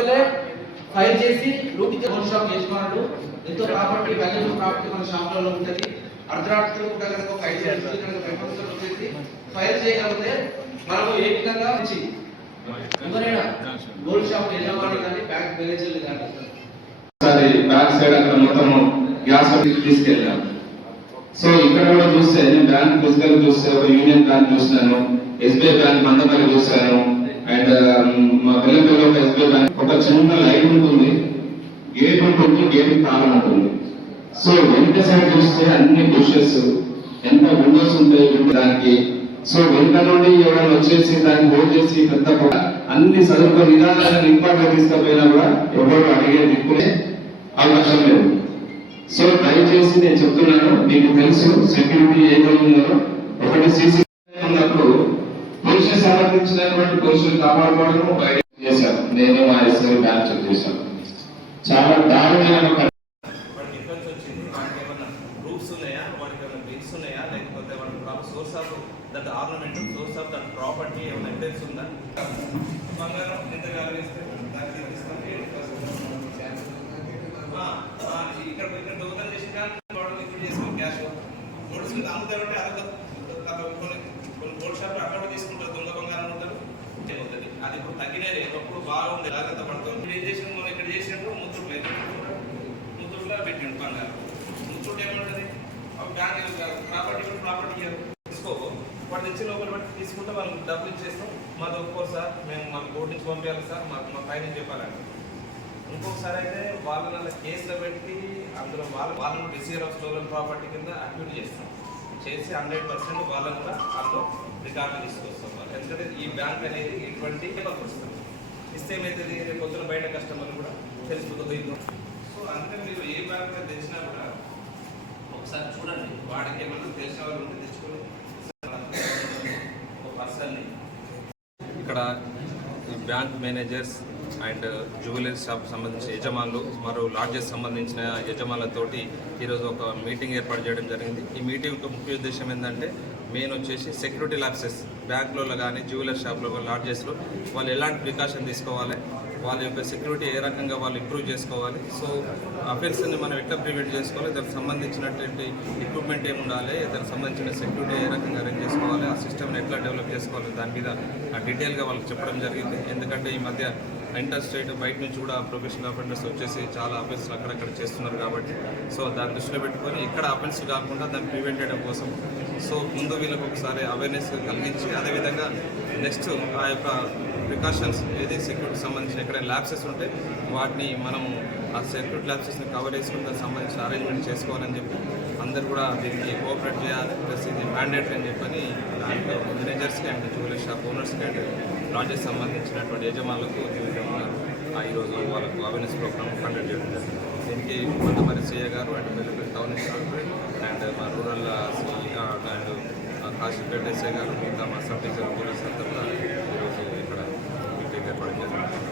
రోజులే ఫైల్ చేసి rupee gold shop యజమానులు ఎంతో ప్రాపర్టీ వాల్యూబుల్ ప్రాపర్టీ మన షాప్లలో ఉంటుంది. అర్ధరాత్రి కూడా కనుక ఒక 5 రోజులు కనుక ప్రపోజల్ వచ్చేసి ఫైల్ చేయగలిగితే మనము ఏ విధంగా ఎవరైనా గోల్డ్ షాప్ యజమానులు కానీ బ్యాంక్ మేనేజర్లు కానీ బ్యాక్ సైడ్ అక్కడ మొత్తం గ్యాస్ తీసుకెళ్ళాం. సో ఇక్కడ కూడా చూస్తే నేను బ్యాంక్ ఫిజికల్ చూస్తే ఒక యూనియన్ బ్యాంక్ చూసినాను, ఎస్బీఐ బ్యాంక్ మందపల్లి చూసాను, అండ్ మా పిల్లపల్లి ఒక ఎస్బీఐ బ్యాంక్. ఒక చిన్న లైట్ ఉంటుంది, గేట్ ఉంటుంది, గేట్ తాళం ఉంటుంది. సో వెనుక సైడ్ చూస్తే అన్ని బుషెస్, ఎంత విండోస్ ఉంటాయి దానికి. సో వెనుక నుండి ఎవరైనా వచ్చేసి దాన్ని హోల్డ్ చేసి పెద్ద అన్ని సదుపాయ నిదానంగా ఇంపార్టెంట్ తీసుకపోయినా కూడా ఎవరు అడిగే దిక్కునే అవకాశం లేదు. సో దయచేసి నేను చెప్తున్నాను, మీకు తెలుసు సెక్యూరిటీ ఏ ఉందో. ఒకటి సీసీ ఉన్నప్పుడు పోలీసులకు సంబంధించినటువంటి పోలీసులు కాపాడుకోవడం బయట చేశాను. నేను మా ఎస్ఐ బ్యాచ్ చేశాను. చాలా దారుణమైన source of that ornament, source of that property ఏమైనా ఎవిడెన్స్ ఉందా? బంగారం ఎంత కలిగిస్తే దానికి ఇక్కడ దొంగతనం చేసి చేసుకుని క్యాష్ నోటీసులు అమ్ముతారంటే అదొక కొన్ని గోల్డ్ షాప్లు అక్కడ తీసుకుంటారు, దొంగ బంగారం ఉంటారు. అది ఇప్పుడు తగ్గినది, ఒకప్పుడు బాగుంది, జాగ్రత్త పడుతుంది. ఏం చేసిన మనం ఇక్కడ చేసినప్పుడు ముత్తూరులో పెట్టిండు బంగారం. ముత్తూరు ఏమంటుంది, ప్రాపర్టీ తీసుకో, వాడు తెచ్చి లోపల బట్టి తీసుకుంటే వాళ్ళకి డబ్బులు ఇచ్చేస్తాం. మాది ఒప్పుకోరు సార్, మేము మాకు కోర్టు నుంచి పంపించాలి సార్, మా పైన చెప్పాలండి. ఇంకొకసారి అయితే వాళ్ళ కేసులో పెట్టి అందులో వాళ్ళను రిసీవర్ ఆఫ్ స్టోలన్ ప్రాపర్టీ కింద అక్యూట్ చేస్తాం. చేసి 100% వాళ్ళని కూడా అందులో రికార్డు తీసుకొస్తాం. ఎందుకంటే ఈ బ్యాంక్ అనేది ఇటువంటి వస్తుంది. ఇస్తే ఏమైతుంది, రేపు పొద్దున బయట కస్టమర్లు కూడా తెలిసిపోతుంది. సో అందుకని మీరు ఏ బ్యాంక్ తెచ్చినా కూడా ఒకసారి చూడండి, వాడికి ఏమన్నా తెలిసిన వాళ్ళు ఉంటే తెచ్చుకొని ఒక పర్సన్ని. ఇక్కడ bank managers and jewellery shop సంబంధించిన యజమానులు మరియు లాడ్జెస్ సంబంధించిన యజమానులతోటి ఈరోజు ఒక మీటింగ్ ఏర్పాటు చేయడం జరిగింది. ఈ మీటింగ్ యొక్క ముఖ్య ఉద్దేశం ఏంటంటే మెయిన్ వచ్చేసి సెక్యూరిటీ ల్యాప్సెస్ బ్యాంకులలో కానీ జ్యువెలరీ షాప్లో కానీ లాడ్జెస్లో వాళ్ళు ఎలాంటి ప్రికాషన్ తీసుకోవాలి, వాళ్ళ యొక్క సెక్యూరిటీ ఏ రకంగా వాళ్ళు ఇంప్రూవ్ చేసుకోవాలి, సో అఫెన్స్ని మనం ఎట్లా ప్రివెంట్ చేసుకోవాలి, దానికి సంబంధించినటువంటి ఎక్విప్మెంట్ ఏమి ఉండాలి, దానికి సంబంధించిన సెక్యూరిటీ ఏ రకంగా అరేంజ్ చేసుకోవాలి, ఆ సిస్టమ్ని ఎట్లా డెవలప్ చేసుకోవాలి, దాని మీద డీటెయిల్గా వాళ్ళకి చెప్పడం జరిగింది. ఎందుకంటే ఈ మధ్య ఇంటర్ స్టేట్ బయట నుంచి కూడా ప్రొఫెషనల్ అఫెండర్స్ వచ్చేసి చాలా అఫెన్స్లు అక్కడక్కడ చేస్తున్నారు కాబట్టి, సో దాన్ని దృష్టిలో పెట్టుకొని ఇక్కడ అఫెన్స్ కాకుండా దాన్ని ప్రివెంట్ చేయడం కోసం సో ముందు వీళ్ళకి ఒకసారి అవేర్నెస్ కలిగించి, అదేవిధంగా నెక్స్ట్ ఆ యొక్క ప్రికాషన్స్ ఏది సెక్యూరిటీ సంబంధించిన ఎక్కడైనా ల్యాబ్సెస్ ఉంటే వాటిని మనము ఆ సెక్యూరిటీ ల్యాబ్సెస్ని కవర్ చేసుకుని దానికి సంబంధించిన అరేంజ్మెంట్ చేసుకోవాలని చెప్పి అందరు కూడా దీనికి కోఆపరేట్ చేయాలి. ప్లస్ ఇది మ్యాండేటరీ అని చెప్పని దాంట్లో మేనేజర్స్కి అండ్ జ్యువెలరీ షాప్ ఓనర్స్కి అండ్ లాడ్జెస్ సంబంధించినటువంటి యజమానులకు ఈరోజు వాళ్ళకు అవేర్నెస్ ప్రోగ్రామ్ కండక్ట్ చేయడం జరిగింది. దీనికి మందపల్లి సిఐ గారు and Peddapalli town inspector and మా రూరల్ అండ్ కాశీపేట ఎస్ఐ గారు, మిగతా మా సబ్ డివిజన్ పోలీస్ అంతా ఈరోజు ఇక్కడ మీటింగ్ ఏర్పాటు చేశారు.